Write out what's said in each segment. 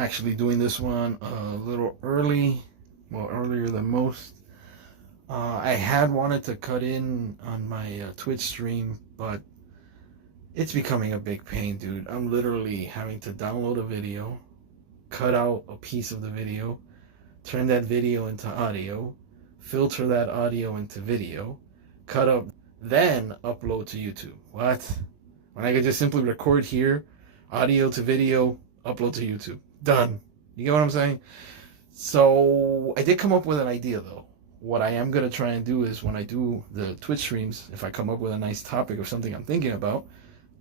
actually doing this one a little early, well, earlier than most. I had wanted to cut in on my Twitch stream, but it's becoming a big pain, dude. I'm literally having to download a video, cut out a piece of the video, turn that video into audio, filter that audio into video, cut up, then upload to YouTube. What? When I could just simply record here, audio to video, upload to YouTube. Done. You get what I'm saying? So I did come up with an idea though. What I am going to try and do is when I do the Twitch streams, if I come up with a nice topic of something I'm thinking about,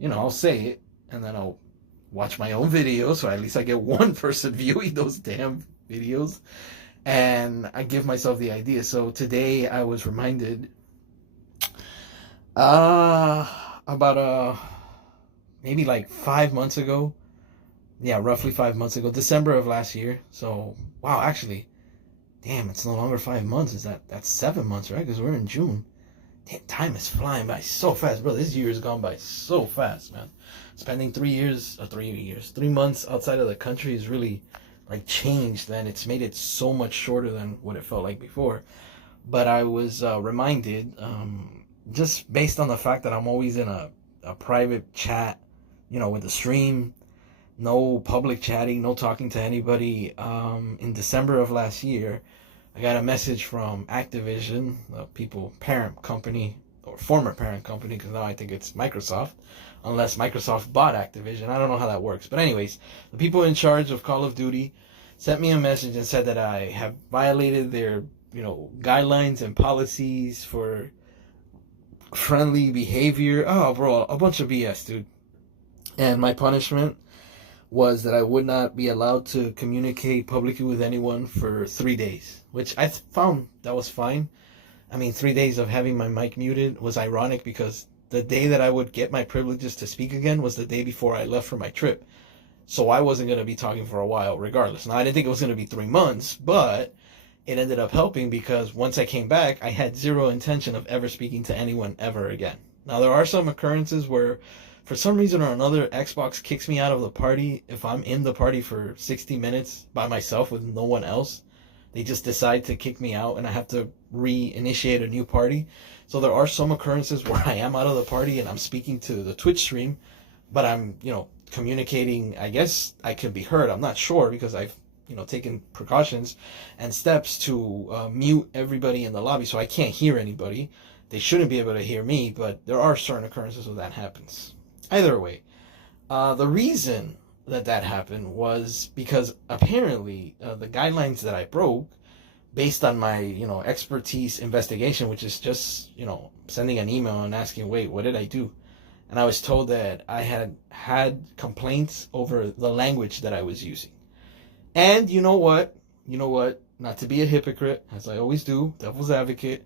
I'll say it and then I'll watch my own video, so at least I get one person viewing those damn videos, and I give myself the idea. So today I was reminded about maybe like 5 months ago. Yeah, roughly 5 months ago, December of last year. So wow, actually, damn, it's no longer 5 months. That's 7 months, right? Because we're in June. Damn, time is flying by so fast, bro. This year has gone by so fast, man. Spending 3 months outside of the country has really like changed, and it's made it so much shorter than what it felt like before. But I was reminded, just based on the fact that I'm always in a private chat, with the stream, no public chatting, no talking to anybody. In December of last year, I got a message from Activision, the parent company, or former parent company, because now I think it's Microsoft, unless Microsoft bought Activision. I don't know how that works. But anyways, the people in charge of Call of Duty sent me a message and said that I have violated their, guidelines and policies for friendly behavior. Oh, bro, a bunch of BS, dude. And my punishment was that I would not be allowed to communicate publicly with anyone for 3 days, which I found that was fine. I mean, 3 days of having my mic muted was ironic because the day that I would get my privileges to speak again was the day before I left for my trip. So I wasn't going to be talking for a while regardless. Now, I didn't think it was going to be 3 months, but it ended up helping because once I came back, I had zero intention of ever speaking to anyone ever again. Now, there are some occurrences where for some reason or another, Xbox kicks me out of the party if I'm in the party for 60 minutes by myself with no one else. They just decide to kick me out and I have to reinitiate a new party. So there are some occurrences where I am out of the party and I'm speaking to the Twitch stream, but I'm, communicating. I guess I could be heard. I'm not sure because I've, taken precautions and steps to mute everybody in the lobby so I can't hear anybody. They shouldn't be able to hear me, but there are certain occurrences where that happens. Either way, the reason that happened was because apparently the guidelines that I broke, based on my expertise investigation, which is just sending an email and asking, wait, what did I do? And I was told that I had complaints over the language that I was using. And you know what? Not to be a hypocrite, as I always do, devil's advocate,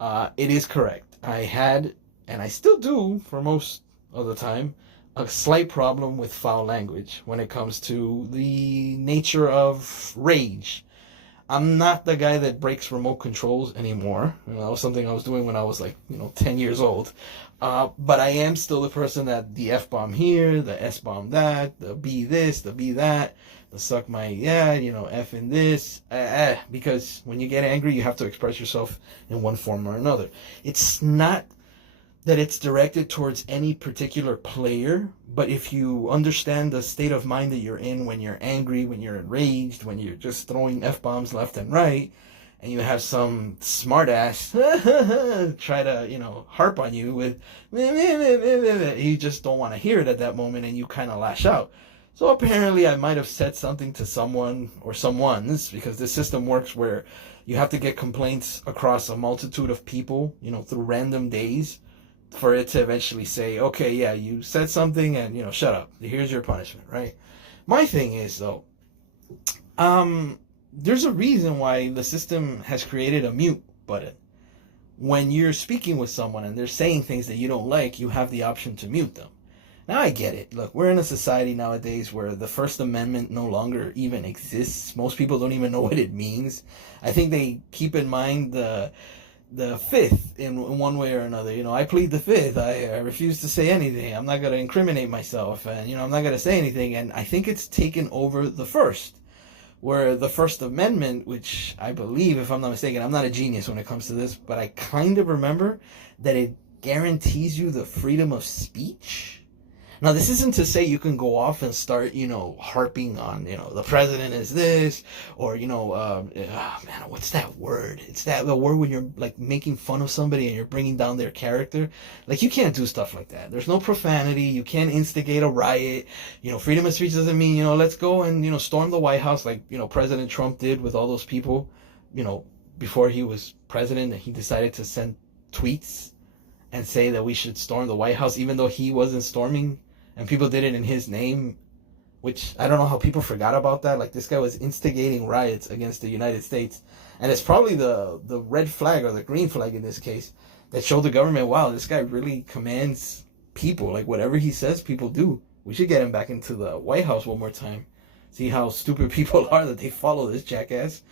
it is correct. I had, and I still do for most of the time, a slight problem with foul language when it comes to the nature of rage. I'm not the guy that breaks remote controls anymore. That was something I was doing when I was 10 years old. But I am still the person that the F-bomb here, the S-bomb that, the B this, the B that, the suck my, F in this. Because when you get angry, you have to express yourself in one form or another. It's not that it's directed towards any particular player, but if you understand the state of mind that you're in when you're angry, when you're enraged, when you're just throwing F-bombs left and right, and you have some smartass try to, harp on you with, you just don't want to hear it at that moment, and you kind of lash out. So apparently I might have said something to someone or someone's, because the system works where you have to get complaints across a multitude of people, through random days, for it to eventually say, okay, yeah, you said something and, shut up. Here's your punishment, right? My thing is, though, there's a reason why the system has created a mute button. When you're speaking with someone and they're saying things that you don't like, you have the option to mute them. Now, I get it. Look, we're in a society nowadays where the First Amendment no longer even exists. Most people don't even know what it means. I think they keep in mind the the fifth in one way or another. I plead the fifth. I refuse to say anything. I'm not going to incriminate myself, and I'm not going to say anything. And I think it's taken over the first, where the First Amendment, which I believe, if I'm not mistaken, I'm not a genius when it comes to this, but I kind of remember that it guarantees you the freedom of speech. Now, this isn't to say you can go off and start, harping on, the president is this, or, man, what's that word? It's the word when you're, like, making fun of somebody and you're bringing down their character. Like, you can't do stuff like that. There's no profanity. You can't instigate a riot. Freedom of speech doesn't mean, let's go and, storm the White House like, President Trump did with all those people, before he was president, and he decided to send tweets and say that we should storm the White House, even though he wasn't storming. And people did it in his name, which I don't know how people forgot about that. Like, this guy was instigating riots against the United States. And it's probably the red flag, or the green flag in this case, that showed the government, wow, this guy really commands people. Like, whatever he says, people do. We should get him back into the White House one more time. See how stupid people are that they follow this jackass.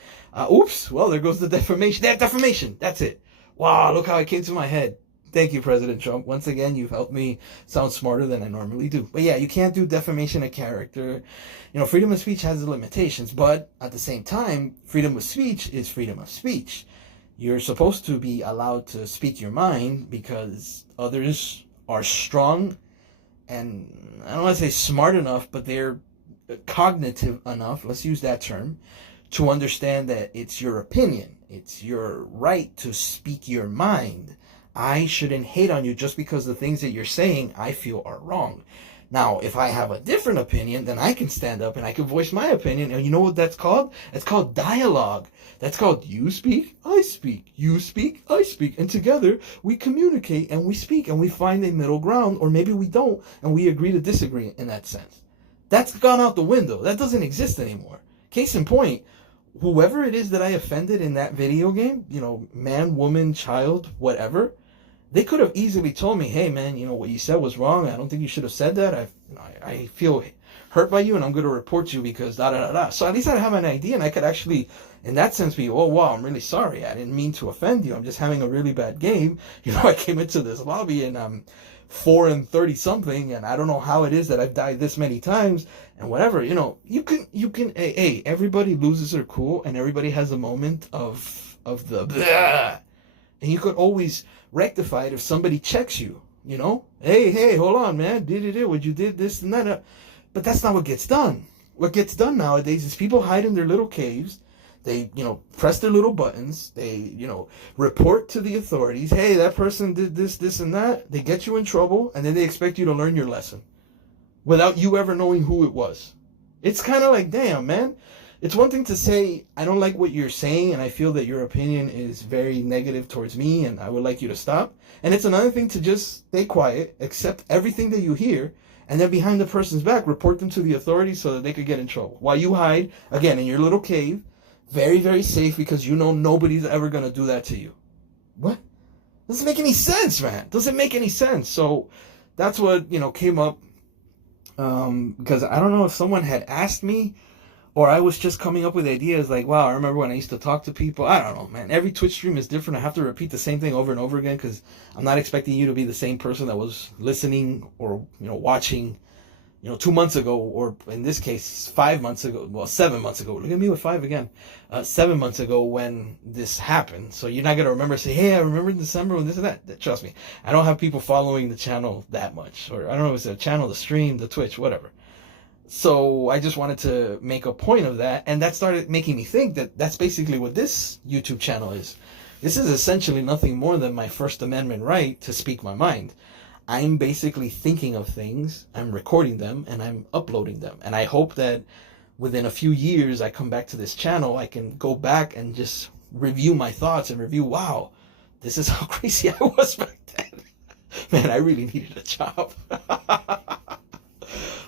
Oops, well, there goes the defamation. They have defamation. That's it. Wow, look how it came to my head. Thank you, President Trump. Once again, you've helped me sound smarter than I normally do. But yeah, you can't do defamation of character. Freedom of speech has limitations, but at the same time, freedom of speech is freedom of speech. You're supposed to be allowed to speak your mind because others are strong and, I don't want to say smart enough, but they're cognitive enough, let's use that term, to understand that it's your opinion. It's your right to speak your mind. I shouldn't hate on you just because the things that you're saying I feel are wrong. Now, if I have a different opinion, then I can stand up and I can voice my opinion. And you know what that's called? It's called dialogue. That's called you speak, I speak. You speak, I speak. And together we communicate and we speak and we find a middle ground, or maybe we don't and we agree to disagree in that sense. That's gone out the window. That doesn't exist anymore. Case in point, whoever it is that I offended in that video game, man, woman, child, whatever, they could have easily told me, hey, man, what you said was wrong. I don't think you should have said that. I feel hurt by you, and I'm going to report you because da-da-da-da. So at least I have an idea, and I could actually, in that sense, be, oh, wow, I'm really sorry. I didn't mean to offend you. I'm just having a really bad game. I came into this lobby, and I'm 4-30-something, and I don't know how it is that I've died this many times, and whatever. You can, hey, everybody loses their cool, and everybody has a moment of the blah. And you could always rectify it if somebody checks you, Hey, hold on, man. What you did, this and that. But that's not what gets done. What gets done nowadays is people hide in their little caves. They, press their little buttons. They, report to the authorities. Hey, that person did this, and that. They get you in trouble, and then they expect you to learn your lesson without you ever knowing who it was. It's kind of like, damn, man. It's one thing to say, I don't like what you're saying, and I feel that your opinion is very negative towards me, and I would like you to stop. And it's another thing to just stay quiet, accept everything that you hear, and then behind the person's back, report them to the authorities so that they could get in trouble. While you hide, again, in your little cave, very, very safe, because nobody's ever going to do that to you. What? Doesn't make any sense, man. Doesn't make any sense. So that's what, came up, because I don't know if someone had asked me, or I was just coming up with ideas like, wow, I remember when I used to talk to people. I don't know, man. Every Twitch stream is different. I have to repeat the same thing over and over again because I'm not expecting you to be the same person that was listening or, watching, 2 months ago, or in this case, 5 months ago. Well, 7 months ago. Look at me with 5 again. 7 months ago when this happened. So you're not going to remember, say, hey, I remember in December when this and that. Trust me. I don't have people following the channel that much. Or I don't know if it's a channel, the stream, the Twitch, whatever. So I just wanted to make a point of that, and that started making me think that that's basically what this YouTube channel is. This is essentially nothing more than my First Amendment right to speak my mind. I'm basically thinking of things, I'm recording them, and I'm uploading them. And I hope that within a few years I come back to this channel, I can go back and just review my thoughts and review, wow, this is how crazy I was back then. Man, I really needed a job.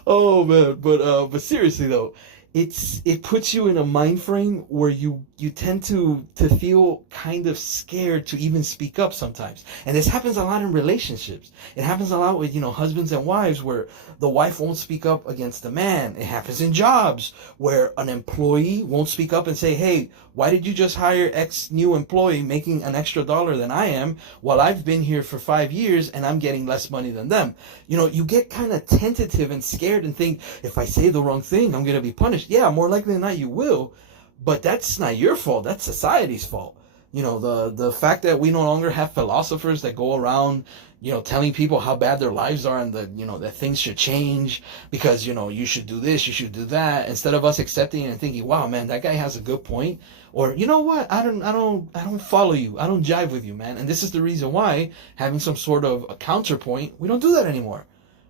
Oh man, but seriously though, it puts you in a mind frame where you tend to feel kind of scared to even speak up sometimes. And this happens a lot in relationships. It happens a lot with, husbands and wives, where the wife won't speak up against the man. It happens in jobs where an employee won't speak up and say, hey, why did you just hire X new employee making an extra dollar than I am, while I've been here for 5 years and I'm getting less money than them? You get kind of tentative and scared and think, if I say the wrong thing, I'm going to be punished. Yeah, more likely than not you will, but that's not your fault. That's society's fault. The fact that we no longer have philosophers that go around, telling people how bad their lives are, and that things should change because, you should do this, you should do that, instead of us accepting it and thinking, wow, man, that guy has a good point. Or, you know what? I don't follow you. I don't jive with you, man. And this is the reason why, having some sort of a counterpoint, we don't do that anymore.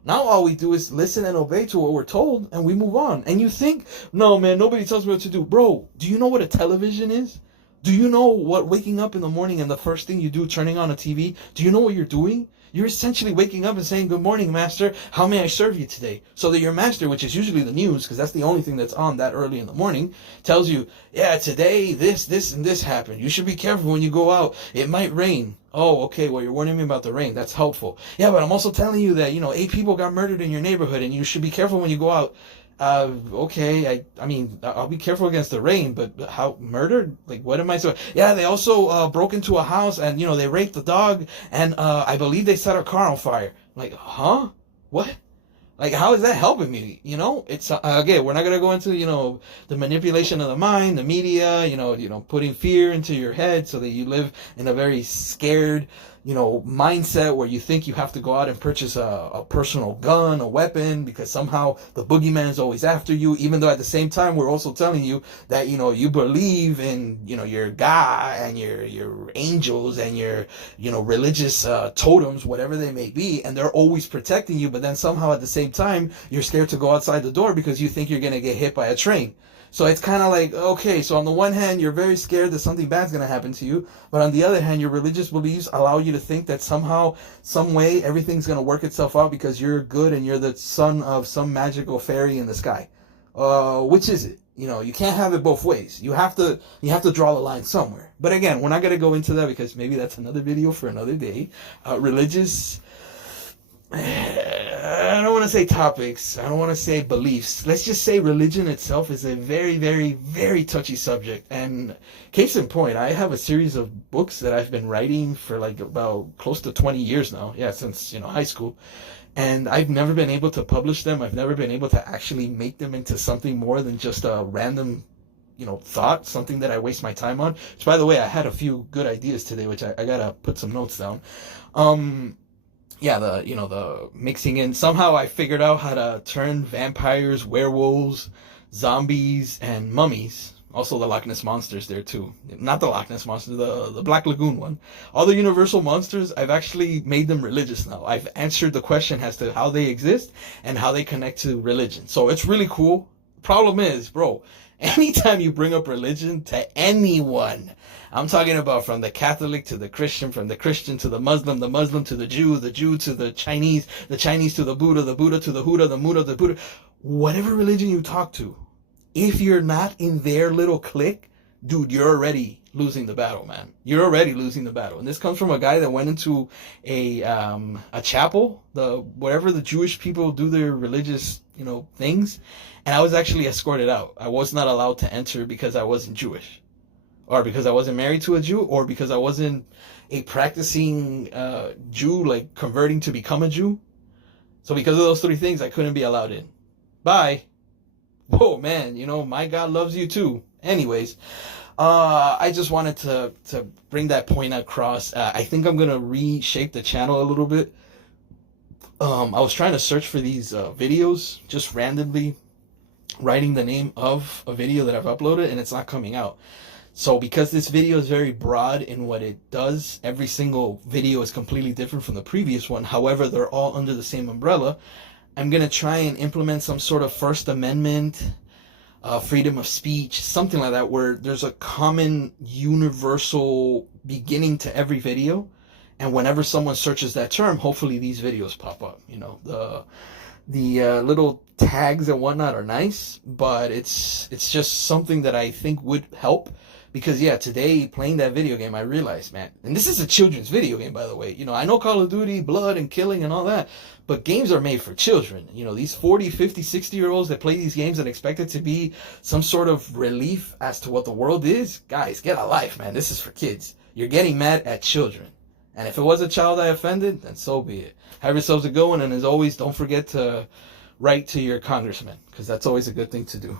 Now all we do is listen and obey to what we're told, and we move on. And you think, no, man, nobody tells me what to do. Bro, do you know what a television is? Do you know what waking up in the morning and the first thing you do, turning on a TV, do you know what you're doing? You're essentially waking up and saying, good morning, master. How may I serve you today? So that your master, which is usually the news, because that's the only thing that's on that early in the morning, tells you, yeah, today this, and this happened. You should be careful when you go out. It might rain. Oh, okay, well, you're warning me about the rain. That's helpful. Yeah, but I'm also telling you that, 8 people got murdered in your neighborhood, and you should be careful when you go out. Okay, I mean, I'll be careful against the rain, but how, murdered? Like, what am I so? Yeah, they also broke into a house, and, they raped the dog, and I believe they set a car on fire. Like, huh? What? Like, how is that helping me? It's, again, we're not going to go into, the manipulation of the mind, the media, putting fear into your head so that you live in a very scared, mindset where you think you have to go out and purchase a personal gun, a weapon, because somehow the boogeyman is always after you, even though at the same time we're also telling you that, you believe in, your God and your angels and your, religious totems, whatever they may be, and they're always protecting you, but then somehow at the same time you're scared to go outside the door because you think you're going to get hit by a train. So it's kind of like, okay, so on the one hand, you're very scared that something bad's going to happen to you. But on the other hand, your religious beliefs allow you to think that somehow, some way, everything's going to work itself out because you're good and you're the son of some magical fairy in the sky. Which is it? You can't have it both ways. You have to draw the line somewhere. But again, we're not going to go into that because maybe that's another video for another day. Religious... I don't want to say topics. I don't want to say beliefs. Let's just say religion itself is a very, very, very touchy subject. And case in point, I have a series of books that I've been writing for like about close to 20 years now. Yeah, since, high school. And I've never been able to publish them. I've never been able to actually make them into something more than just a random, thought, something that I waste my time on. Which, by the way, I had a few good ideas today, which I gotta put some notes down. Yeah, the mixing in. Somehow I figured out how to turn vampires, werewolves, zombies, and mummies. Also the Loch Ness Monster's there too. Not the Loch Ness Monster, the Black Lagoon one. All the Universal monsters, I've actually made them religious now. I've answered the question as to how they exist and how they connect to religion. So it's really cool. Problem is, bro, anytime you bring up religion to anyone, I'm talking about from the Catholic to the Christian, from the Christian to the Muslim to the Jew to the Chinese to the Buddha to the Huda, the Muda, the Buddha, whatever religion you talk to, if you're not in their little clique, dude, you're already losing the battle, man. You're already losing the battle. And this comes from a guy that went into a chapel, wherever the Jewish people do their religious, things. And I was actually escorted out. I was not allowed to enter because I wasn't Jewish. Or because I wasn't married to a Jew, or because I wasn't a practicing Jew, like converting to become a Jew. So because of those 3 things, I couldn't be allowed in. Bye. Whoa, man, my God loves you too. Anyways, I just wanted to bring that point across. I think I'm going to reshape the channel a little bit. I was trying to search for these videos, just randomly writing the name of a video that I've uploaded, and it's not coming out. So because this video is very broad in what it does, every single video is completely different from the previous one. However, they're all under the same umbrella. I'm going to try and implement some sort of First Amendment, freedom of speech, something like that, where there's a common universal beginning to every video. And whenever someone searches that term, hopefully these videos pop up. The little tags and whatnot are nice, but it's just something that I think would help. Because yeah, today playing that video game, I realized, man, and this is a children's video game, by the way. You know, I know Call of Duty, blood and killing and all that, but games are made for children. You know, these 40, 50, 60-year-olds that play these games and expect it to be some sort of relief as to what the world is, guys, get a life, man. This is for kids. You're getting mad at children. And if it was a child I offended, then so be it. Have yourselves a good one, and as always, don't forget to write to your congressman, because that's always a good thing to do.